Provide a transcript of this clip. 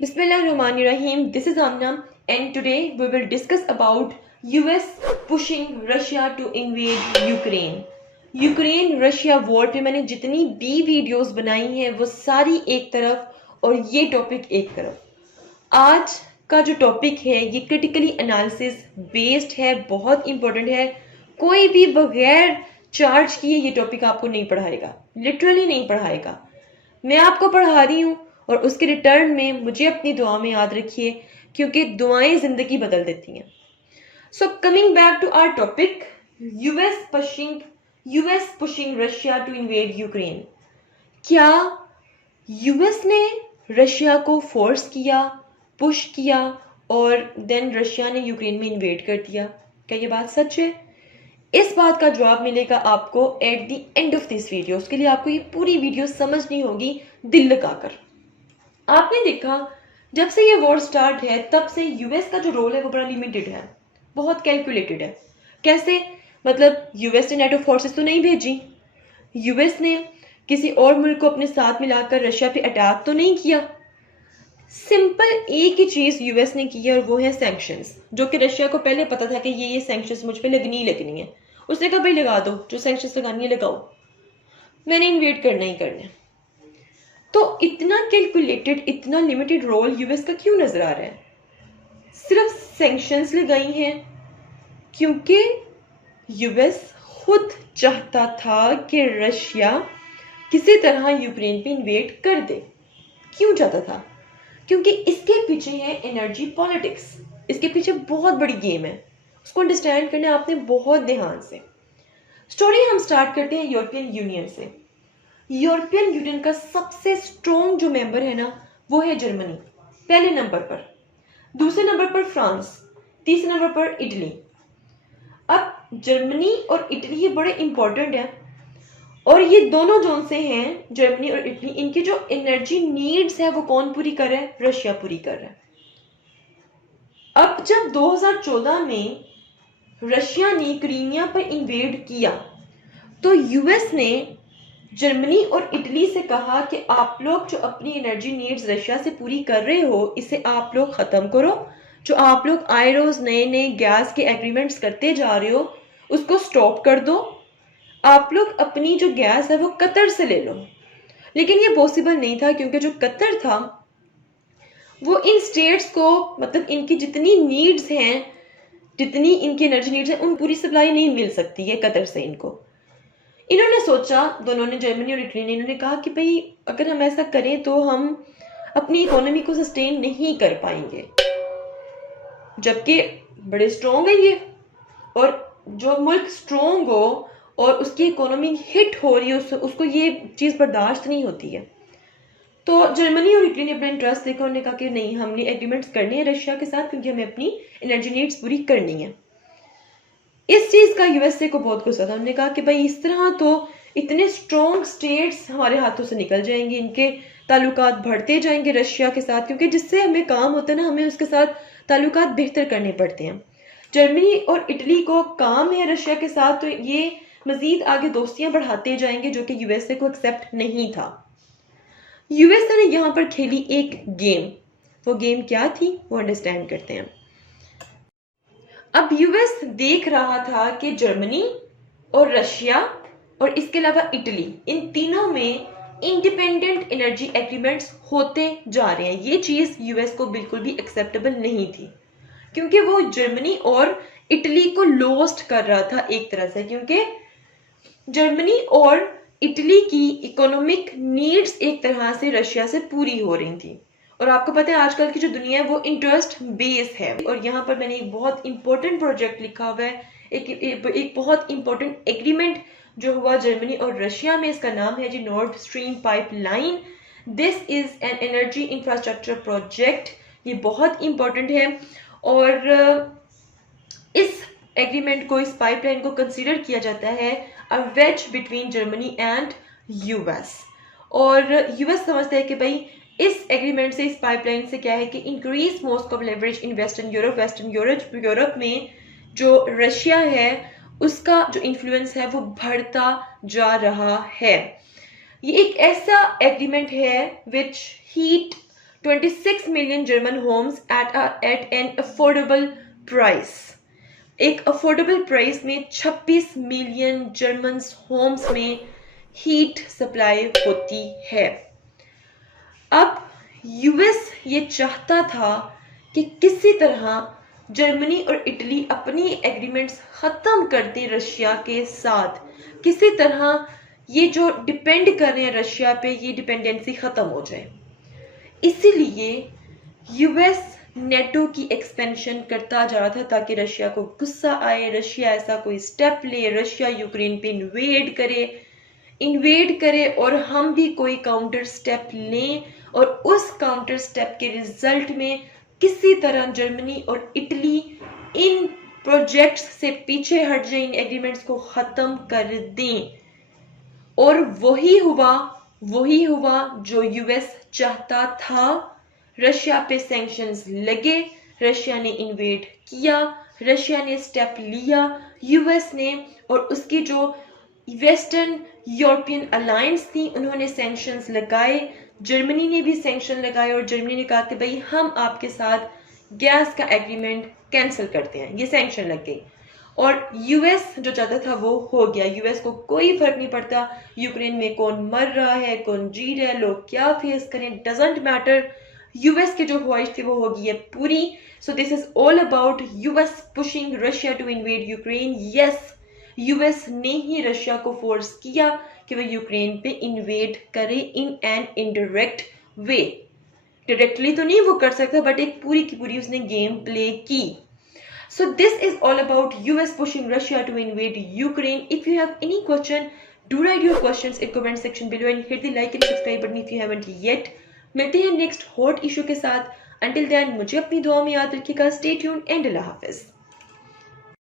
Bismillahirrahmanirrahim. This is Amna, and today we will discuss about US pushing Russia to invade Ukraine. Ukraine Russia war पे मैंने जितनी भी videos बनाई हैं वो सारी एक तरफ और ये टॉपिक एक तरफ। आज का जो टॉपिक है ये क्रिटिकली एनालिसिस बेस्ड है, बहुत इंपॉर्टेंट है। कोई भी बगैर चार्ज किए ये टॉपिक आपको नहीं पढ़ाएगा, लिटरली नहीं पढ़ाएगा। मैं आपको पढ़ा रही हूँ और उसके रिटर्न में मुझे अपनी दुआ में याद रखिए, क्योंकि दुआएं जिंदगी बदल देती हैं। So coming back to our topic, US pushing Russia to invade Ukraine. क्या यूएस ने रशिया को फोर्स किया, पुश किया और देन रशिया ने यूक्रेन में इन्वेड कर दिया? क्या ये बात सच है? इस बात का जवाब मिलेगा आपको at the end of this video. उसके लिए आपको ये पूरी वीडियो समझनी होगी दिल लगाकर। आपने देखा जब से ये वॉर स्टार्ट है तब से यूएस का जो रोल है वो बड़ा लिमिटेड है, बहुत कैलकुलेटेड है। कैसे? मतलब यूएस ने नेटो फोर्सेस तो नहीं भेजी, यूएस ने किसी और मुल्क को अपने साथ मिलाकर रशिया पे अटैक तो नहीं किया। सिंपल एक ही चीज यूएस ने की है और वो है सैंक्शंस, जो कि रशिया को पहले पता था कि ये सैंक्शंस मुझ पे लगनी है। उसने कहा भाई लगा दो, जो सैंक्शंस लगानी है लगाओ, मैंने इन्वेड करना ही करना है। तो इतना कैलकुलेटेड, इतना लिमिटेड रोल यूएस का क्यों नजर आ रहा है? सिर्फ सैंक्शंस लगाई हैं क्योंकि यूएस खुद चाहता था कि रशिया किसी तरह यूक्रेन पे इन्वेड कर दे। क्यों चाहता था? क्योंकि इसके पीछे है एनर्जी पॉलिटिक्स, इसके पीछे बहुत बड़ी गेम है। उसको अंडरस्टैंड करना आपने बहुत ध्यान से। स्टोरी हम स्टार्ट करते हैं यूरोपियन यूनियन से। यूरोपियन यूनियन का सबसे स्ट्रॉन्ग जो मेंबर है ना वो है जर्मनी, पहले नंबर पर। दूसरे नंबर पर फ्रांस, तीसरे नंबर पर इटली। अब जर्मनी और इटली बड़े इंपॉर्टेंट है और ये दोनों जोन से हैं, जर्मनी और इटली। इनकी जो एनर्जी नीड्स है वो कौन पूरी कर रहा है? रशिया पूरी कर रहा है। अब जब 2014 में रशिया ने क्रीमिया पर इन्वेड किया तो यूएस ने जर्मनी और इटली से कहा कि आप लोग जो अपनी एनर्जी नीड्स रशिया से पूरी कर रहे हो इसे आप लोग खत्म करो। जो आप लोग आए रोज नए नए गैस के एग्रीमेंट्स करते जा रहे हो उसको स्टॉप कर दो। आप लोग अपनी जो गैस है वो कतर से ले लो। लेकिन ये पॉसिबल नहीं था क्योंकि जो कतर था वो इन स्टेट्स को, मतलब इनकी जितनी नीड्स हैं, जितनी इनकी एनर्जी नीड्स हैं, उन पूरी सप्लाई नहीं मिल सकती है कतर से इनको। इन्होंने सोचा, दोनों ने, जर्मनी और इटली ने, इन्होंने कहा कि भाई अगर हम ऐसा करें तो हम अपनी इकोनॉमी को सस्टेन नहीं कर पाएंगे, जबकि बड़े स्ट्रॉन्ग है ये। और जो मुल्क स्ट्रॉन्ग हो और उसकी इकोनॉमी हिट हो रही है उसको ये चीज बर्दाश्त नहीं होती है। तो जर्मनी और इटली ने अपना इंटरेस्ट देखा, उन्होंने कहा कि नहीं, हमने एग्रीमेंट्स करने हैं रशिया के साथ क्योंकि हमें अपनी एनर्जी नीड्स पूरी करनी है। इस चीज का यूएसए को बहुत गुस्सा था। उन्होंने कहा कि भाई इस तरह तो इतने स्ट्रॉन्ग स्टेट्स हमारे हाथों से निकल जाएंगे, इनके ताल्लुकात बढ़ते जाएंगे रशिया के साथ, क्योंकि जिससे हमें काम होता है ना, हमें उसके साथ ताल्लुकात बेहतर करने पड़ते हैं। जर्मनी और इटली को काम है रशिया के साथ, तो ये मजीद आगे दोस्तियां बढ़ाते जाएंगे, जो कि यूएसए को एक्सेप्ट नहीं था। यूएसए ने यहां पर खेली एक गेम। वो गेम क्या थी वो अंडरस्टैंड करते हैं। अब यूएस देख रहा था कि जर्मनी और रशिया और इसके अलावा इटली, इन तीनों में इंडिपेंडेंट एनर्जी एग्रीमेंट्स होते जा रहे हैं। ये चीज यूएस को बिल्कुल भी एक्सेप्टेबल नहीं थी क्योंकि वो जर्मनी और इटली को लॉस्ट कर रहा था एक तरह से, क्योंकि जर्मनी और इटली की इकोनॉमिक नीड्स एक तरह से रशिया से पूरी हो रही थी। और आपको पता है आजकल की जो दुनिया है वो इंटरेस्ट बेस है। और यहाँ पर मैंने एक बहुत इंपॉर्टेंट प्रोजेक्ट लिखा हुआ है, एक बहुत इंपॉर्टेंट एग्रीमेंट जो हुआ जर्मनी और रशिया में। इसका नाम है जी North stream pipeline. This is an energy infrastructure project. ये बहुत इंपॉर्टेंट है और इस एग्रीमेंट को, इस पाइपलाइन को कंसीडर किया जाता है a wedge between Germany and US. और यूएस समझता है कि भाई इस एग्रीमेंट से, इस पाइपलाइन से क्या है कि increase most of leverage in western Europe में जो रशिया है उसका जो इन्फ्लुएंस है वो बढ़ता जा रहा है। ये एक ऐसा एग्रीमेंट है which heat 26 million German homes at an affordable price. एक अफोर्डेबल प्राइस में 26 मिलियन जर्मन होम्स में हीट सप्लाई होती है। अब यूएस ये चाहता था कि किसी तरह जर्मनी और इटली अपनी एग्रीमेंट्स ख़त्म कर दें रशिया के साथ, किसी तरह ये जो डिपेंड कर रहे हैं रशिया पे, ये डिपेंडेंसी ख़त्म हो जाए। इसीलिए यूएस नेटो की एक्सपेंशन करता जा रहा था ताकि रशिया को गुस्सा आए, रशिया ऐसा कोई स्टेप ले, रशिया यूक्रेन पे इन्वेड करे और हम भी कोई काउंटर स्टेप लें और उस काउंटर स्टेप के रिजल्ट में किसी तरह जर्मनी और इटली इन प्रोजेक्ट्स से पीछे हट जाए, इन एग्रीमेंट्स को ख़त्म कर दें। और वही हुआ जो यूएस चाहता था। रशिया पे सैंक्शंस लगे, रशिया ने इन्वेड किया, रशिया ने स्टेप लिया, यूएस ने और उसकी जो वेस्टर्न यूरोपियन अलायंस थी उन्होंने सैंक्शंस लगाए, जर्मनी ने भी सैंक्शन लगाए और जर्मनी ने कहा कि भाई हम आपके साथ गैस का एग्रीमेंट कैंसिल करते हैं, ये सैंक्शन लग गई। और यूएस जो चाहता था वो हो गया। यूएस को कोई फर्क नहीं पड़ता यूक्रेन में कौन मर रहा है, कौन जी रहा है, लोग क्या फेस करें, डजंट मैटर। यूएस की जो ख्वाहिश थी वो होगी है पूरी। So this is all about US pushing Russia to invade Ukraine. Yes, US ने ही रशिया को फोर्स किया कि वो यूक्रेन पे इन्वेड करे in an indirect way. Directly तो नहीं वो कर सकता, बट एक पूरी की पूरी उसने गेम प्ले की। So this is all about US pushing Russia to invade Ukraine. If you have any question, do write your questions in comment section below and hit the like and subscribe button if you haven't yet. मिलते हैं next hot issue के साथ। Until then मुझे अपनी दुआ में याद रखिएगा। Stay tuned and Allah Hafiz.